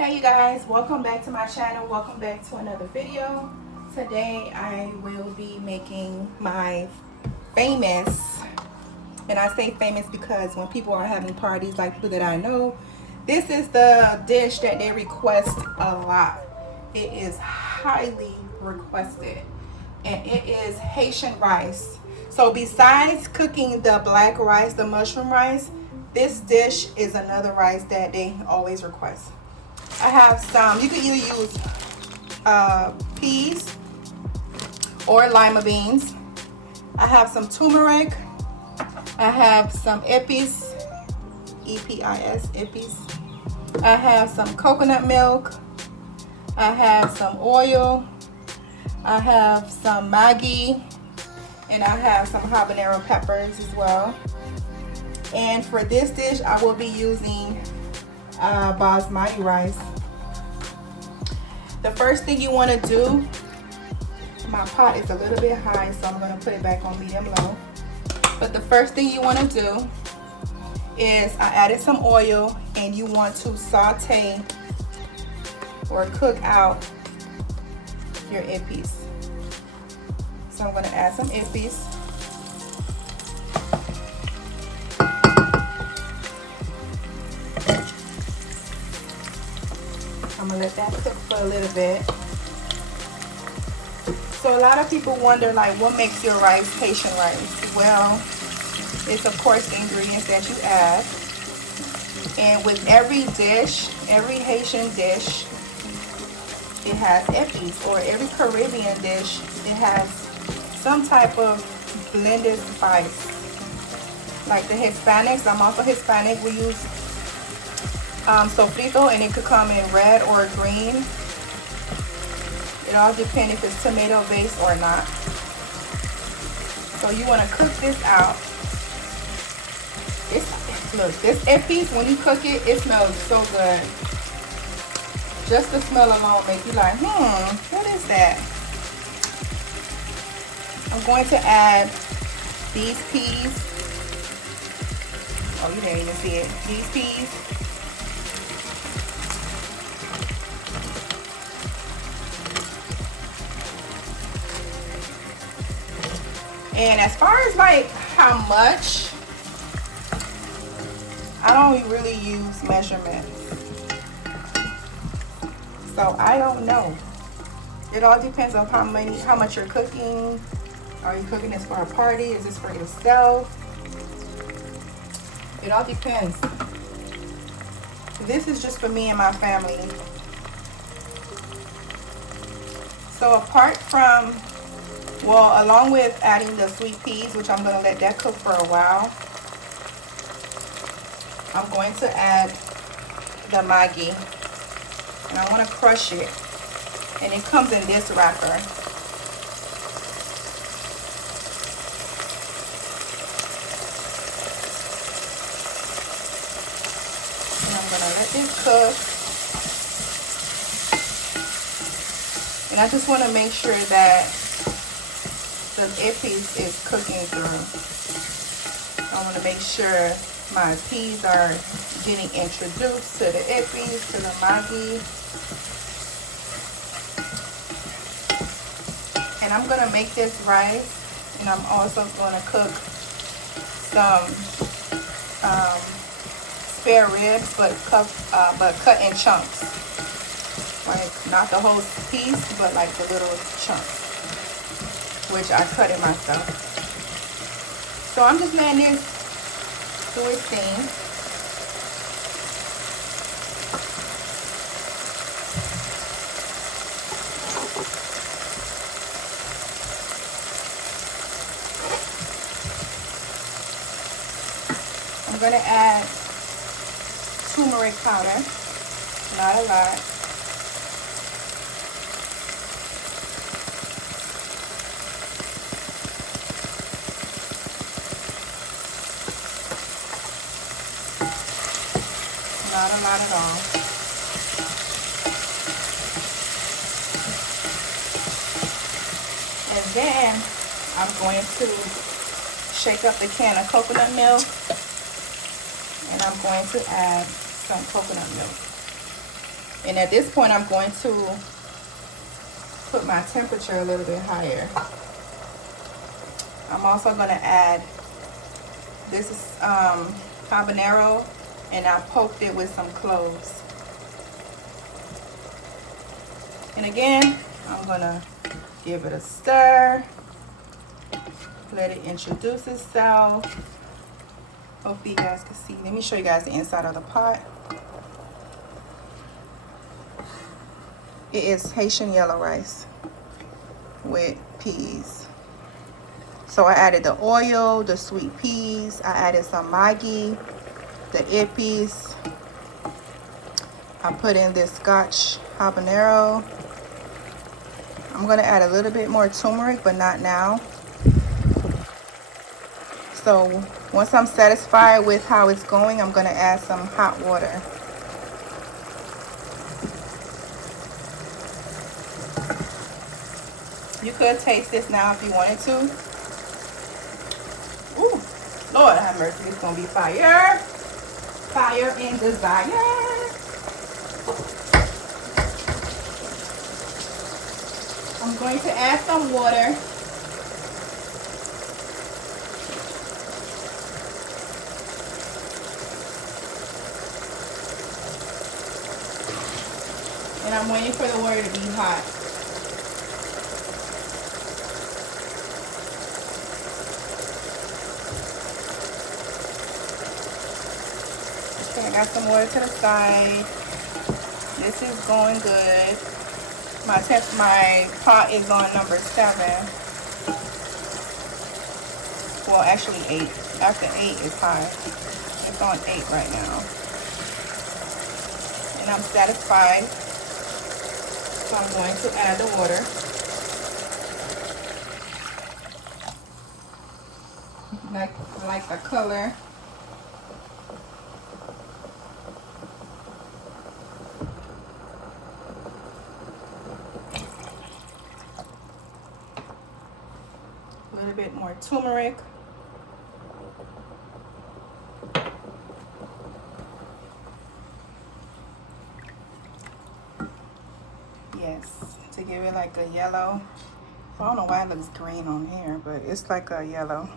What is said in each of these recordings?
Hey you guys, welcome back to my channel. Welcome back to another video. Today I will be making my famous, and I say famous because when people are having parties, like people that I know, this is the dish that they request a lot. It is highly requested, and it is Haitian rice. So besides cooking the black rice, the mushroom rice, this dish is another rice that they always request. I have some, you can either use peas or lima beans. I have some turmeric. I have some EPIS, E-P-I-S, EPIS. I have some coconut milk. I have some oil. I have some MAGGI. And I have some habanero peppers as well. And for this dish, I will be using basmati rice. The first thing you want to do, my pot is a little bit high, so I'm going to put it back on medium low. But the first thing you want to do is I added some oil, and you want to saute or cook out your EPIS. So I'm going to add some EPIS. I'm gonna let that cook for a little bit. So a lot of people wonder, like, what makes your rice Haitian rice? Well, it's of course the ingredients that you add. And with every dish, every Haitian dish, it has EPIS, or every Caribbean dish, it has some type of blended spice. Like the Hispanics, I'm also Hispanic, we use sofrito, and it could come in red or green. It all depends if it's tomato based or not. So you want to cook this out. Look, this EPIS, when you cook it, it smells so good. Just the smell alone makes you like, what is that? I'm going to add these peas. Oh, you didn't even see it. These peas. And as far as like how much, I don't really use measurements. So I don't know. It all depends on how much you're cooking. Are you cooking this for a party? Is this for yourself? It all depends. This is just for me and my family. So apart from, well, along with adding the sweet peas, which I'm going to let that cook for a while, I'm going to add the MAGGI. And I want to crush it. And it comes in this wrapper. And I'm going to let this cook. And I just want to make sure that the EPIS is cooking through. I want to make sure my peas are getting introduced to the EPIS, to the MAGGI. And I'm going to make this rice, and I'm also going to cook some spare ribs, but cut in chunks. Like not the whole piece, but like the little chunks, which I cut it myself. So I'm just letting this do its thing. I'm going to add turmeric powder, not a lot. Not a lot at all. And then I'm going to shake up the can of coconut milk, and I'm going to add some coconut milk. And at this point, I'm going to put my temperature a little bit higher. I'm also going to add, this is habanero, and I poked it with some cloves. And again, I'm going to give it a stir. Let it introduce itself. Hopefully you guys can see. Let me show you guys the inside of the pot. It is Haitian yellow rice with peas. So I added the oil, the sweet peas. I added some MAGGI, the EPIS. I put in this Scotch habanero. I'm going to add a little bit more turmeric, but not now. So once I'm satisfied with how it's going, I'm going to add some hot water. You could taste this now if you wanted to. Ooh, Lord have mercy, it's going to be fire. Fire and desire. I'm going to add some water. And I'm waiting for the water to be hot. Okay, I got some water to the side. This is going good. My pot is on number 7. Well, actually 8. After 8 is high. It's on 8 right now. And I'm satisfied. So I'm going to add the water. I like the color. A little bit more turmeric. Yes, to give it like a yellow. I don't know why it looks green on here, but it's like a yellow.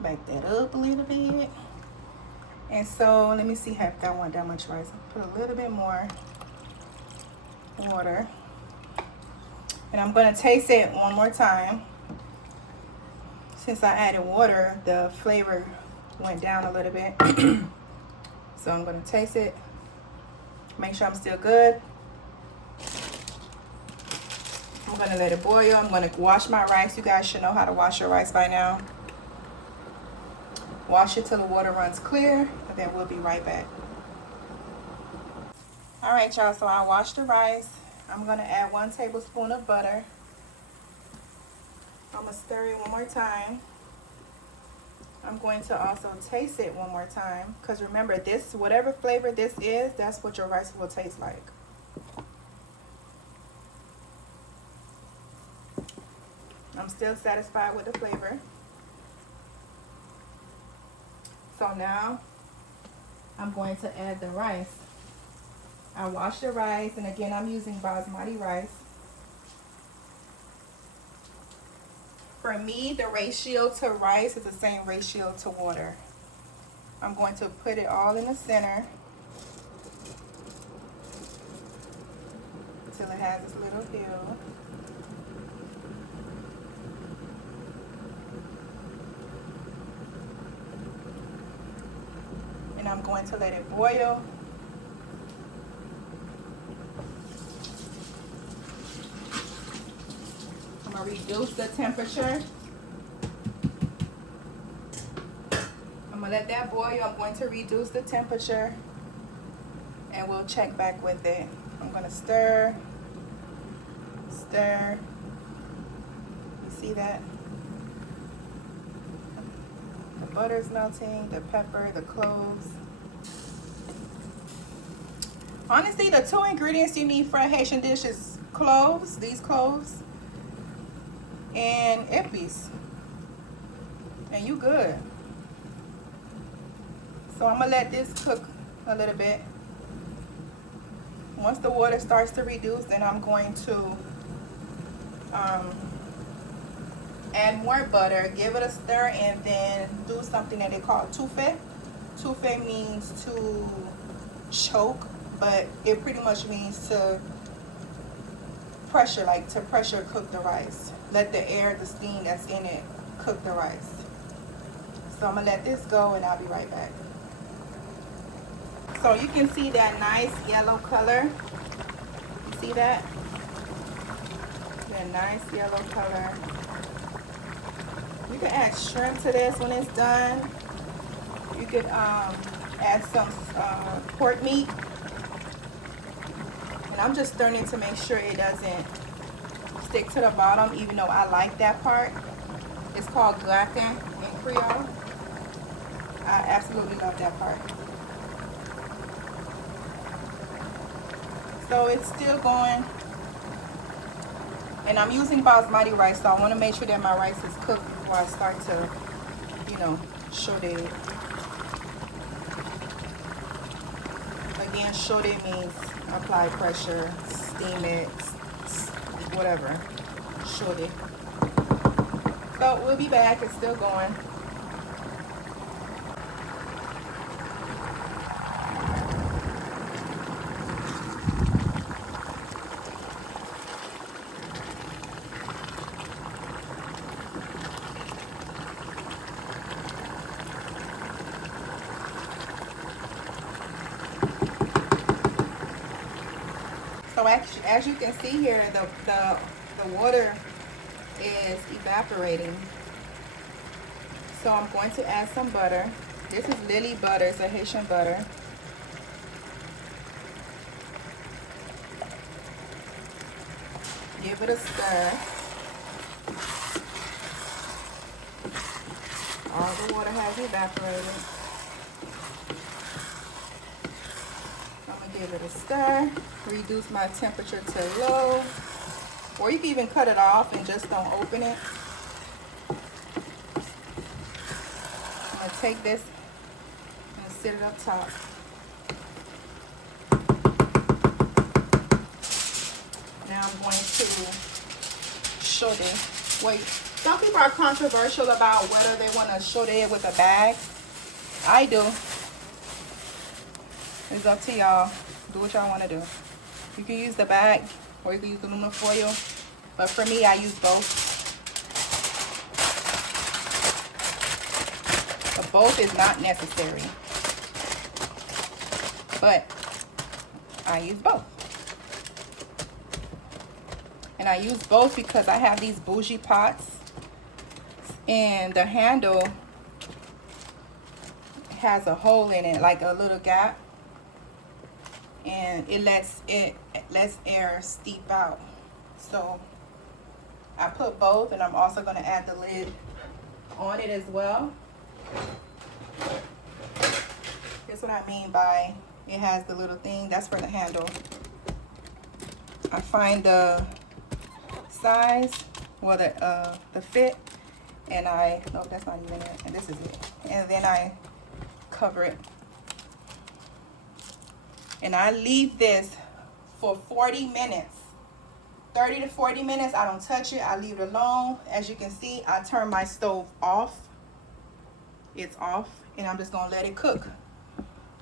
Back that up a little bit. And so let me see if I want that much rice. I'll put a little bit more water. And I'm going to taste it one more time. Since I added water, the flavor went down a little bit. So I'm going to taste it. Make sure I'm still good. I'm going to let it boil. I'm going to wash my rice. You guys should know how to wash your rice by now. Wash it till the water runs clear, and then we'll be right back. All right, y'all, so I washed the rice. I'm going to add 1 tablespoon of butter. I'm going to stir it one more time. I'm going to also taste it one more time, because remember, this, whatever flavor this is, that's what your rice will taste like. I'm still satisfied with the flavor. So now I'm going to add the rice. I washed the rice, and again, I'm using basmati rice. For me, the ratio to rice is the same ratio to water. I'm going to put it all in the center until it has this little hill. And I'm going to let it boil. I'm going to reduce the temperature. I'm going to let that boil. I'm going to reduce the temperature, and we'll check back with it. I'm going to stir, stir. You see that? The butter's melting, the pepper, the cloves. Honestly, the 2 ingredients you need for a Haitian dish is cloves, these cloves, and EPIS. And you good. So I'm gonna let this cook a little bit. Once the water starts to reduce, then I'm going to add more butter, give it a stir, and then do something that they call touffé. Touffé means to choke, but it pretty much means to pressure, like to pressure cook the rice. Let the air, the steam that's in it, cook the rice. So I'm gonna let this go and I'll be right back. So you can see that nice yellow color. You see that? That nice yellow color. You can add shrimp to this when it's done. You could add some pork meat. And I'm just stirring it to make sure it doesn't stick to the bottom, even though I like that part. It's called gratin in Creole. I absolutely love that part. So it's still going. And I'm using basmati rice, so I want to make sure that my rice is cooked before I start to, you know, saute it. Again, saute means apply pressure, steam it, whatever. Saute. So we'll be back. It's still going. So as you can see here, the water is evaporating. So I'm going to add some butter. This is Lily butter, it's a Haitian butter. Give it a stir. All the water has evaporated. Give it a stir, reduce my temperature to low, or you can even cut it off and just don't open it. I'm going to take this and sit it up top. Now I'm going to saute. Wait, some people are controversial about whether they want to saute it with a bag. I do. It's up to y'all. Do what y'all want to do. You can use the bag or you can use aluminum foil. But for me, I use both. But both is not necessary. But I use both. And I use both because I have these bougie pots. And the handle has a hole in it, like a little gap. And it lets air steep out. So I put both, and I'm also going to add the lid on it as well. That's what I mean by it has the little thing. That's for the handle. I find the size, well, the fit, and no, that's not even it. And this is it. And then I cover it. And I leave this for 40 minutes. 30 to 40 minutes. I don't touch it. I leave it alone. As you can see, I turn my stove off. It's off. And I'm just going to let it cook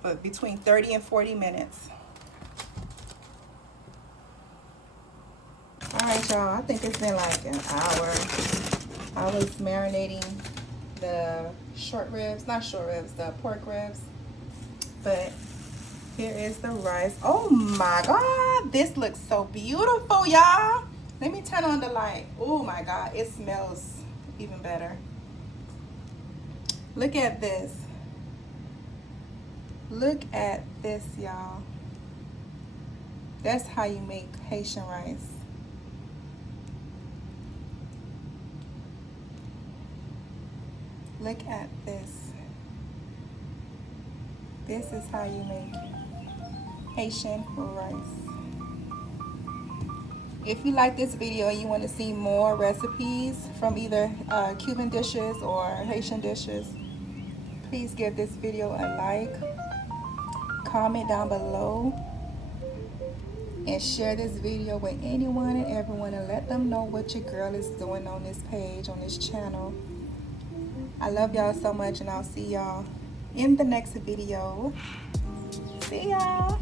for between 30 and 40 minutes. Alright, y'all. I think it's been like an hour. I was marinating the the pork ribs. But here is the rice. Oh my God, this looks so beautiful, y'all. Let me turn on the light. Oh my God, it smells even better. Look at this. Look at this, y'all. That's how you make Haitian rice. Look at this. This is how you make Haitian rice. If you like this video and you want to see more recipes from either Cuban dishes or Haitian dishes, Please give this video a like, comment down below, and share this video with anyone and everyone, and let them know what your girl is doing on this page, on this channel. I love y'all so much, and I'll see y'all in the next video. See y'all.